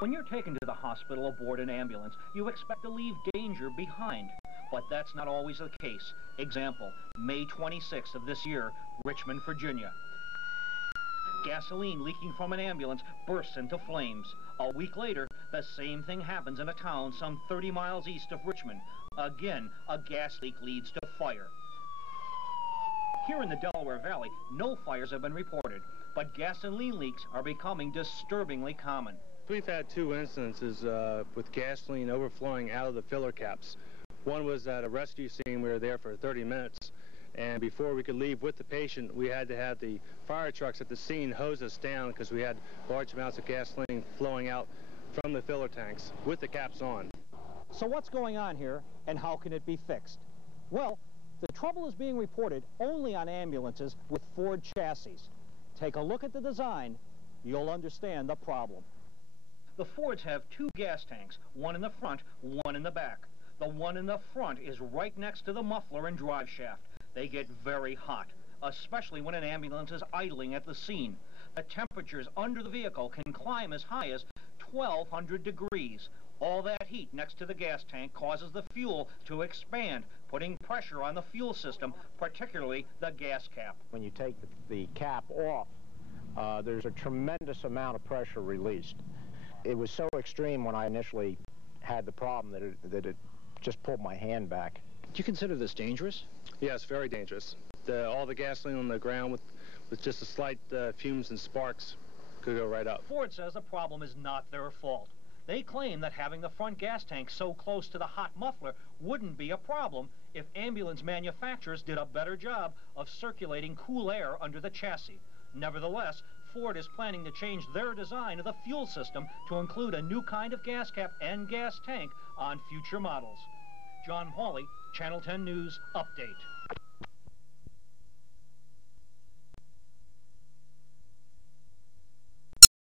When you're taken to the hospital aboard an ambulance, you expect to leave danger behind. But that's not always the case. Example, May 26th of this year, Richmond, Virginia. Gasoline leaking from an ambulance bursts into flames. A week later, the same thing happens in a town some 30 miles east of Richmond. Again, a gas leak leads to fire. Here in the Delaware Valley, no fires have been reported, but gasoline leaks are becoming disturbingly common. We've had two incidences with gasoline overflowing out of the filler caps. One was at a rescue scene. We were there for 30 minutes, and before we could leave with the patient, we had to have the fire trucks at the scene hose us down because we had large amounts of gasoline flowing out from the filler tanks with the caps on. So what's going on here, and how can it be fixed? Well, the trouble is being reported only on ambulances with Ford chassis. Take a look at the design, you'll understand the problem. The Fords have two gas tanks, one in the front, one in the back. The one in the front is right next to the muffler and drive shaft. They get very hot, especially when an ambulance is idling at the scene. The temperatures under the vehicle can climb as high as 1,200 degrees. All that heat next to the gas tank causes the fuel to expand, putting pressure on the fuel system, particularly the gas cap. When you take the cap off, there's a tremendous amount of pressure released. It was so extreme when I initially had the problem that it just pulled my hand back. Do you consider this dangerous? Yes, very dangerous. All the gasoline on the ground with just a slight fumes and sparks could go right up. Ford says the problem is not their fault. They claim that having the front gas tank so close to the hot muffler wouldn't be a problem if ambulance manufacturers did a better job of circulating cool air under the chassis. Nevertheless, Ford is planning to change their design of the fuel system to include a new kind of gas cap and gas tank on future models. John Hawley, Channel 10 News, Update.